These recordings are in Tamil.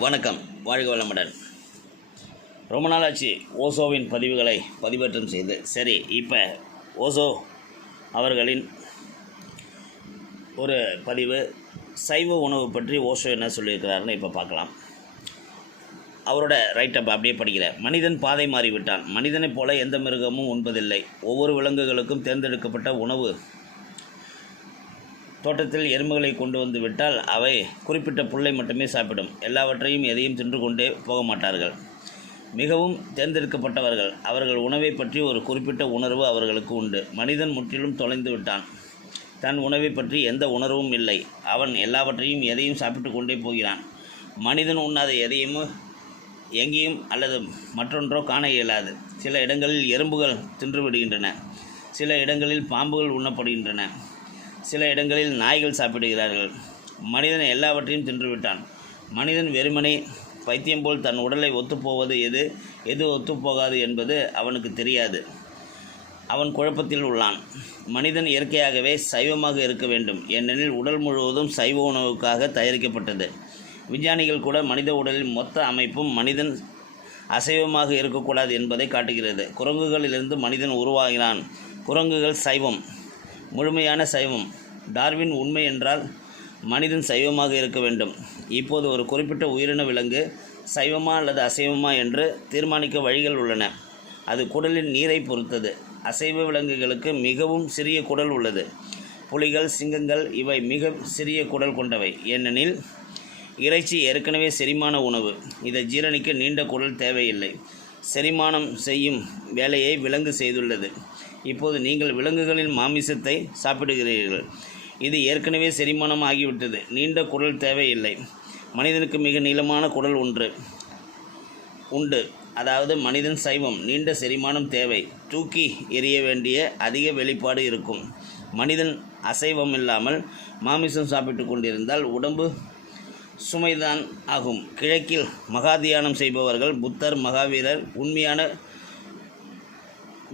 வணக்கம், வாழ்க வளமுடன். ரொம்ப நாளாச்சு ஓசோவின் பதிவுகளை பதிவேற்றம் செய்து. சரி, இப்போ ஓசோ அவர்களின் ஒரு பதிவு சைவ உணவு பற்றி ஓசோ என்ன சொல்லியிருக்கிறாருன்னு இப்போ பார்க்கலாம். அவரோட ரைட்டப் அப்படியே படிக்கிறேன். மனிதன் பாதை மாறிவிட்டான். மனிதனைப் போல எந்த மிருகமும் உண்பதில்லை. ஒவ்வொரு விலங்குகளுக்கும் தேர்ந்தெடுக்கப்பட்ட உணவு. தோட்டத்தில் எறும்புகளை கொண்டு வந்து விட்டால் அவை குறிப்பிட்ட புல்லை மட்டுமே சாப்பிடும். எல்லாவற்றையும் எதையும் தின்று கொண்டே போக மாட்டார்கள். மிகவும் தேர்ந்தெடுக்கப்பட்டவர்கள். அவர்கள் உணவை பற்றி ஒரு குறிப்பிட்ட உணர்வு அவர்களுக்கு உண்டு. மனிதன் முற்றிலும் தொலைந்து விட்டான். தன் உணவை பற்றி எந்த உணர்வும் இல்லை. அவன் எல்லாவற்றையும் எதையும் சாப்பிட்டு கொண்டே போகிறான். மனிதன் உண்ணாத எதையும் எங்கேயும் அல்லது மற்றொன்றோ காண இயலாது. சில இடங்களில் எறும்புகள் தின்று விடுகின்றன. சில இடங்களில் பாம்புகள் உண்ணப்படுகின்றன. சில இடங்களில் நாய்கள் சாப்பிடுகிறார்கள். மனிதன் எல்லாவற்றையும் தின்றுவிட்டான். மனிதன் வெறுமனே பைத்தியம் போல் தன் உடலை ஒத்துப்போவது எது ஒத்துப்போகாது என்பது அவனுக்கு தெரியாது. அவன் குழப்பத்தில் உள்ளான். மனிதன் இயற்கையாகவே சைவமாக இருக்க வேண்டும். ஏனெனில் உடல் முழுவதும் சைவ உணவுக்காக தயாரிக்கப்பட்டது. விஞ்ஞானிகள் கூட மனித உடலின் மொத்த அமைப்பும் மனிதன் அசைவமாக இருக்கக்கூடாது என்பதை காட்டுகிறது. குரங்குகளிலிருந்து மனிதன் உருவாகிறான். குரங்குகள் சைவம், முழுமையான சைவம். டார்வின் உண்மை என்றால் மனிதன் சைவமாக இருக்க வேண்டும். இப்போது ஒரு குறிப்பிட்ட உயிரின விலங்கு சைவமா அல்லது அசைவமா என்று தீர்மானிக்க வழிகள் உள்ளன. அது குடலின் நீரை பொறுத்தது. அசைவ விலங்குகளுக்கு மிகவும் சிறிய குடல் உள்ளது. புலிகள், சிங்கங்கள் இவை மிக சிறிய குடல் கொண்டவை. ஏனெனில் இறைச்சி ஏற்கனவே செரிமான உணவு. இதை ஜீரணிக்க நீண்ட குடல் தேவையில்லை. செரிமானம் செய்யும் வேலையை விலங்கு செய்துள்ளது. இப்போது நீங்கள் விலங்குகளின் மாமிசத்தை சாப்பிடுகிறீர்கள். இது ஏற்கனவே செரிமானம் ஆகிவிட்டது. நீண்ட குடல் தேவையில்லை. மனிதனுக்கு மிக நீளமான குடல் உண்டு. அதாவது மனிதன் சைவம். நீண்ட செரிமானம் தேவை. தூக்கி எறிய வேண்டிய அதிக வெளிப்பாடு இருக்கும். மனிதன் அசைவம் இல்லாமல் மாமிசம் சாப்பிட்டு கொண்டிருந்தால் உடம்பு சுமைதான் ஆகும். கிழக்கில் மகாதியானம் செய்பவர்கள், புத்தர், மகாவீரர் உண்மையான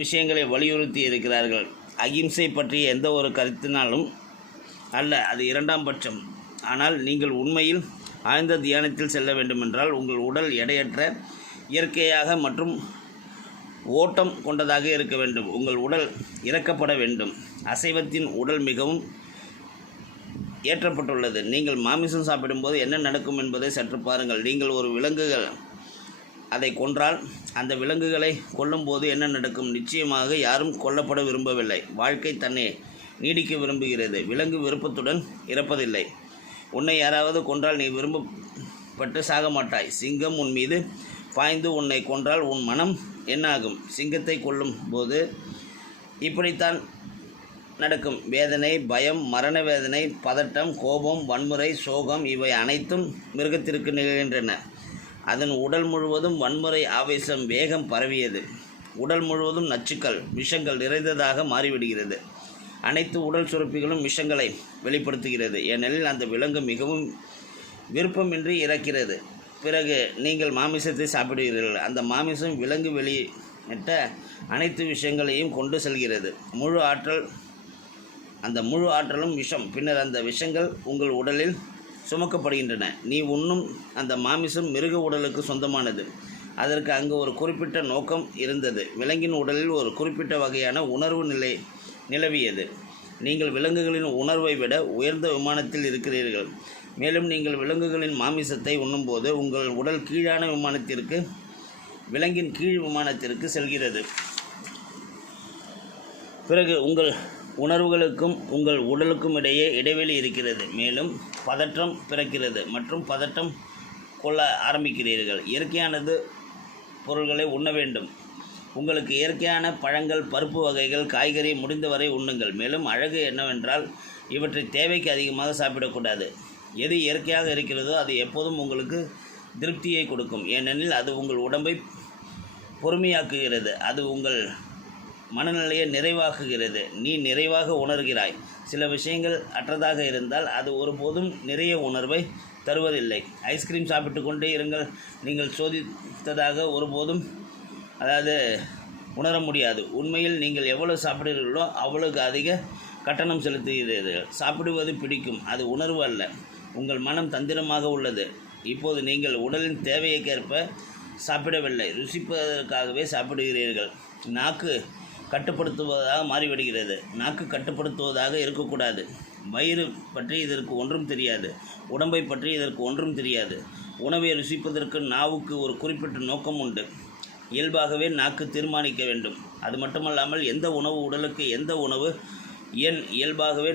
விஷயங்களை வலியுறுத்தி இருக்கிறார்கள். அகிம்சை பற்றிய எந்த ஒரு கருத்தினாலும் அல்ல, அது இரண்டாம் பட்சம். ஆனால் நீங்கள் உண்மையில் ஆழ்ந்த தியானத்தில் செல்ல வேண்டுமென்றால் உங்கள் உடல் எடையற்ற, இயற்கையாக மற்றும் ஓட்டம் கொண்டதாக இருக்க வேண்டும். உங்கள் உடல் இறக்கப்பட வேண்டும். அசைவத்தின் உடல் மிகவும் ஏற்றப்பட்டுள்ளது. நீங்கள் மாமிசம் சாப்பிடும்போது என்ன நடக்கும் என்பதை சற்று பாருங்கள். நீங்கள் ஒரு விலங்குகள் அதை கொன்றால் அந்த விலங்குகளை கொல்லும்போது என்ன நடக்கும்? நிச்சயமாக யாரும் கொல்லப்பட விரும்பவில்லை. வாழ்க்கை தன்னை நீடிக்க விரும்புகிறது. விலங்கு விருப்பத்துடன் இறப்பதில்லை. உன்னை யாராவது கொன்றால் நீ விரும்பப்பட்டு சாக மாட்டாய். சிங்கம் உன் மீது பாய்ந்து உன்னை கொன்றால் உன் மனம் என்னாகும்? சிங்கத்தை கொல்லும் போது இப்படித்தான் நடக்கும். வேதனை, பயம், மரண வேதனை, பதட்டம், கோபம், வன்முறை, சோகம் இவை அனைத்தும் மிருகத்திற்கு நிகழ்கின்றன. அதன் உடல் முழுவதும் வன்முறை, ஆவேசம், வேகம் பரவியது. உடல் முழுவதும் நச்சுக்கள், விஷங்கள் நிறைந்ததாக மாறிவிடுகிறது. அனைத்து உடல் சுரப்பிகளும் விஷங்களை வெளிப்படுத்துகிறது. ஏனெனில் அந்த விலங்கு மிகவும் விருப்பமின்றி இறக்கிறது. பிறகு நீங்கள் மாமிசத்தை சாப்பிடுகிறீர்கள். அந்த மாமிசம் விலங்கு வெளியிட்ட அனைத்து விஷயங்களையும் கொண்டு செல்கிறது. அந்த முழு ஆற்றலும் விஷம். பின்னர் அந்த விஷங்கள் உங்கள் உடலில் சுமக்கப்படுகின்றன. நீ உண்ணும் அந்த மாமிசம் மிருக உடலுக்கு சொந்தமானது. அதற்கு அங்கு ஒரு குறிப்பிட்ட நோக்கம் இருந்தது. விலங்கின் உடலில் ஒரு குறிப்பிட்ட வகையான உணர்வு நிலவியது. நீங்கள் விலங்குகளின் உணர்வை விட உயர்ந்த விமானத்தில் இருக்கிறீர்கள். மேலும் நீங்கள் விலங்குகளின் மாமிசத்தை உண்ணும்போது உங்கள் உடல் கீழான விமானத்திற்கு, விலங்கின் கீழ் விமானத்திற்கு செல்கிறது. பிறகு உங்கள் உணர்வுகளுக்கும் உங்கள் உடலுக்கும் இடையே இடைவெளி இருக்கிறது. மேலும் பதற்றம் பிறக்கிறது மற்றும் பதட்டம் கொள்ள ஆரம்பிக்கிறீர்கள். இயற்கையானது பொருள்களை உண்ண வேண்டும். உங்களுக்கு இயற்கையான பழங்கள், பருப்பு வகைகள், காய்கறி முடிந்தவரை உண்ணுங்கள். மேலும் அழகு என்னவென்றால் இவற்றை தேவைக்கு அதிகமாக சாப்பிடக்கூடாது. எது இயற்கையாக இருக்கிறதோ அது எப்போதும் உங்களுக்கு திருப்தியை கொடுக்கும். ஏனெனில் அது உங்கள் உடம்பை பொறுமையாக்குகிறது. அது உங்கள் மனநிலையை நிறைவாக்குகிறது. நீ நிறைவாக உணர்கிறாய். சில விஷயங்கள் அற்றதாக இருந்தால் அது ஒருபோதும் நிறைய உணர்வை தருவதில்லை. ஐஸ்கிரீம் சாப்பிட்டு கொண்டே இருங்கள். நீங்கள் சோதித்ததாக ஒருபோதும் உணர முடியாது. உண்மையில் நீங்கள் எவ்வளவு சாப்பிடுகிறீர்களோ அவ்வளவுக்கு அதிக கட்டணம் செலுத்துகிறீர்கள். சாப்பிடுவது பிடிக்கும், அது உணர்வு அல்ல. உங்கள் மனம் தந்திரமாக உள்ளது. இப்போது நீங்கள் உடலின் தேவைக்கேற்ப சாப்பிடவில்லை, ருசிப்பதற்காகவே சாப்பிடுகிறீர்கள். நாக்கு கட்டுப்படுத்துவதாக மாறிவிடுகிறது. நாக்கு கட்டுப்படுத்துவதாக இருக்கக்கூடாது. வயிறு பற்றி இதற்கு ஒன்றும் தெரியாது. உடம்பை பற்றி இதற்கு ஒன்றும் தெரியாது. உணவை ருசிப்பதற்கு நாவுக்கு ஒரு குறிப்பிட்ட நோக்கம் உண்டு. இயல்பாகவே நாக்கு தீர்மானிக்க வேண்டும். அது மட்டுமல்லாமல் எந்த உணவு உடலுக்கு எந்த உணவு ஏன் இயல்பாகவே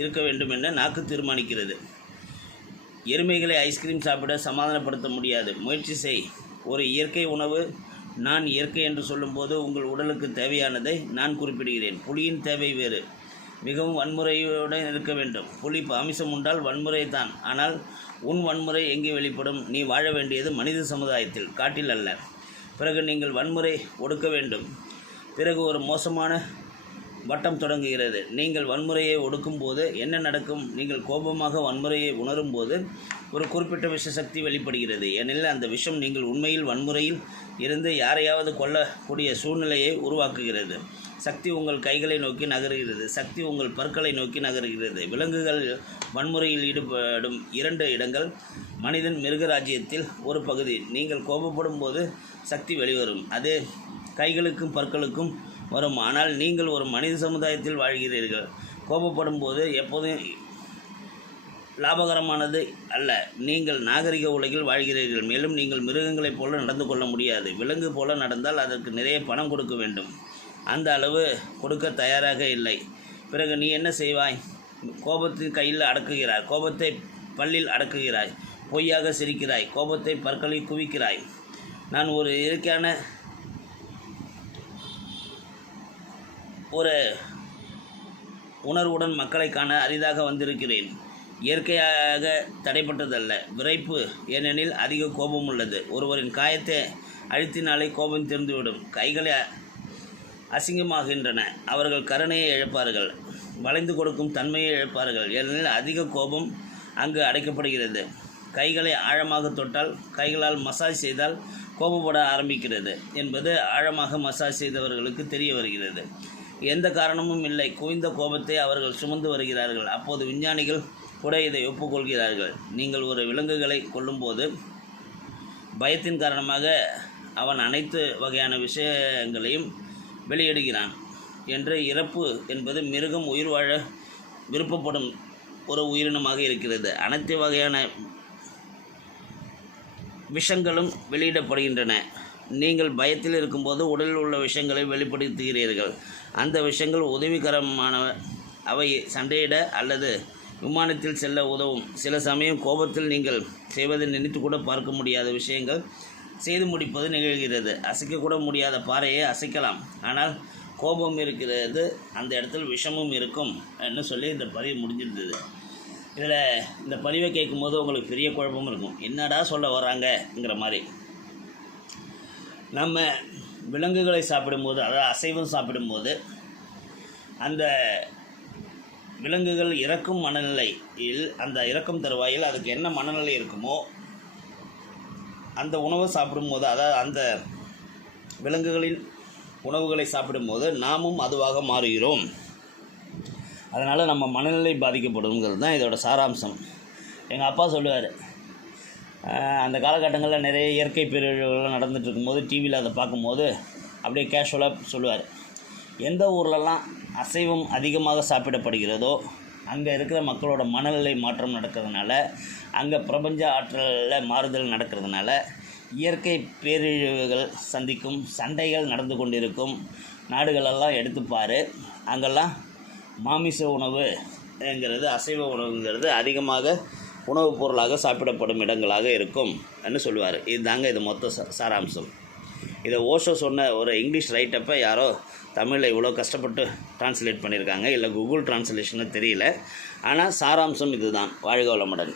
இருக்க வேண்டும் என நாக்கு தீர்மானிக்கிறது. எருமைகளை ஐஸ்கிரீம் சாப்பிட சமாதானப்படுத்த முடியாது. முயற்சி செய். ஒரு இயற்கை உணவு. நான் இயற்கை என்று சொல்லும்போது உங்கள் உடலுக்கு தேவையானதை நான் குறிப்பிடுகிறேன். புலியின் தேவை வேறு. மிகவும் வன்முறையுடன் இருக்க வேண்டும். புலி ஆமிசம் உண்டால் வன்முறை தான். ஆனால் உன் வன்முறை எங்கே வெளிப்படும்? நீ வாழ வேண்டியது மனித சமுதாயத்தில், காட்டில் அல்ல. பிறகு நீங்கள் வன்முறை ஒடுக்க வேண்டும். பிறகு ஒரு மோசமான வட்டம் தொடங்குகிறது. நீங்கள் வன்முறையை ஒடுக்கும் போது என்ன நடக்கும்? நீங்கள் கோபமாக வன்முறையை உணரும் போது ஒரு குறிப்பிட்ட விஷசக்தி வெளிப்படுகிறது. ஏனெனில் அந்த விஷம் நீங்கள் உண்மையில் வன்முறையில் இருந்து யாரையாவது கொல்லக்கூடிய சூழ்நிலையை உருவாக்குகிறது. சக்தி உங்கள் கைகளை நோக்கி நகருகிறது. சக்தி உங்கள் பற்களை நோக்கி நகருகிறது. விலங்குகள் வன்முறையில் ஈடுபடும் 2 இடங்கள் மனிதன் மிருகராஜ்யத்தில் ஒரு பகுதி. நீங்கள் கோபப்படும் போது சக்தி வெளிவரும். அது கைகளுக்கும் பற்களுக்கும் வரும். ஆனால் நீங்கள் ஒரு மனித சமுதாயத்தில் வாழ்கிறீர்கள். கோபப்படும் போது எப்போதும் லாபகரமானது அல்ல. நீங்கள் நாகரிக உலகில் வாழ்கிறீர்கள். மேலும் நீங்கள் மிருகங்களைப் போல நடந்து கொள்ள முடியாது. விலங்கு போல நடந்தால் அதற்கு நிறைய பணம் கொடுக்க வேண்டும். அந்த அளவு கொடுக்க தயாராக இல்லை. பிறகு நீ என்ன செய்வாய்? கோபத்தின் கையில் அடக்குகிறாய். கோபத்தை பல்லில் அடக்குகிறாய். பொய்யாக சிரிக்கிறாய். கோபத்தை பற்களில் குவிக்கிறாய். நான் ஒரு இயற்கையான ஒரு உணர்வுடன் மக்களை காண அரிதாக வந்திருக்கிறேன். இயற்கையாக தடைப்பட்டதல்ல, விரைப்பு. ஏனெனில் அதிக கோபம் உள்ளது. ஒருவரின் காயத்தை அழுத்தினாலே கோபம் தெரிந்துவிடும். கைகளை அசிங்கமாகின்றன. அவர்கள் கருணையை இழப்பார்கள். வளைந்து கொடுக்கும் தன்மையை இழப்பார்கள். ஏனெனில் அதிக கோபம் அங்கு அடைக்கப்படுகிறது. கைகளை ஆழமாக தொட்டால், கைகளால் மசாஜ் செய்தால் கோபப்பட ஆரம்பிக்கிறது என்பது ஆழமாக மசாஜ் செய்தவர்களுக்கு தெரிய வருகிறது. எந்த காரணமும் இல்லை. குவிந்த கோபத்தை அவர்கள் சுமந்து வருகிறார்கள். அப்போது விஞ்ஞானிகள் கூட இதை ஒப்புக்கொள்கிறார்கள். நீங்கள் ஒரு விலங்குகளை கொல்லும்போது பயத்தின் காரணமாக அவன் அனைத்து வகையான விஷயங்களையும் வெளியிடுகிறான் என்று. இறப்பு என்பது மிருகம் உயிர் வாழ விருப்பப்படும் ஒரு உயிரினமாக இருக்கிறது. அனைத்து வகையான விஷங்களும் வெளியிடப்படுகின்றன. நீங்கள் பயத்தில் இருக்கும்போது உடலில் உள்ள விஷயங்களை வெளிப்படுத்துகிறீர்கள். அந்த விஷயங்கள் உதவிகரமானவ. அவை சண்டையிட அல்லது விமானத்தில் செல்ல உதவும். சில சமயம் கோபத்தில் நீங்கள் செய்வதை நினைத்து கூட பார்க்க முடியாத விஷயங்கள் செய்து முடிப்பது நிகழ்கிறது. அசைக்கக்கூட முடியாத பாறையை அசைக்கலாம். ஆனால் கோபம் இருக்கிறது, அந்த இடத்தில் விஷமும் இருக்கும் என்று சொல்லி இந்த பதிவு முடிஞ்சிருந்தது. இதில் இந்த பதிவை கேட்கும்போது உங்களுக்கு பெரிய குழப்பமும் இருக்கும். என்னடா சொல்ல வராங்கங்கிற மாதிரி. நம்ம விலங்குகளை சாப்பிடும்போது, அதாவது அசைவம் சாப்பிடும்போது, அந்த விலங்குகள் இறக்கும் மனநிலையில், அந்த இறக்கும் தருவாயில் அதுக்கு என்ன மனநிலை இருக்குமோ அந்த உணவை சாப்பிடும்போது, அதாவது அந்த விலங்குகளின் உணவுகளை சாப்பிடும்போது நாமும் அதுவாக மாறுகிறோம். அதனால் நம்ம மனநிலை பாதிக்கப்படுங்கிறது தான் இதோட சாராம்சம். எங்கள் அப்பா சொல்லுவார், அந்த காலகட்டங்களில் நிறைய இயற்கை பேரிழவுகள் நடந்துகிட்டு இருக்கும்போது டிவியில் அதை பார்க்கும்போது அப்படியே கேஷுவலாக சொல்லுவார், எந்த ஊர்லெலாம் அசைவம் அதிகமாக சாப்பிடப்படுகிறதோ அங்கே இருக்கிற மக்களோட மனநிலை மாற்றம் நடக்கிறதுனால, அங்கே பிரபஞ்ச ஆற்றலில் மாறுதல் நடக்கிறதுனால இயற்கை பேரிழவுகள் சந்திக்கும் சண்டைகள் நடந்து கொண்டிருக்கும் நாடுகளெல்லாம் எடுத்துப்பார். அங்கெல்லாம் மாமிச உணவுங்கிறது, அசைவ உணவுங்கிறது அதிகமாக உணவுப் பொருளாக சாப்பிடப்படும் இடங்களாக இருக்கும் என்று சொல்லுவார். இதுதாங்க இது மொத்த சாராம்சம். இதை ஓஷோ சொன்ன ஒரு இங்கிலீஷ் ரைட்டப்போ யாரோ தமிழில் இவ்வளோ கஷ்டப்பட்டு டிரான்ஸ்லேட் பண்ணியிருக்காங்க. இல்லை கூகுள் டிரான்ஸ்லேஷன்னு தெரியல. ஆனால் சாராம்சம் இதுதான். வாழ்க வளமுடன்.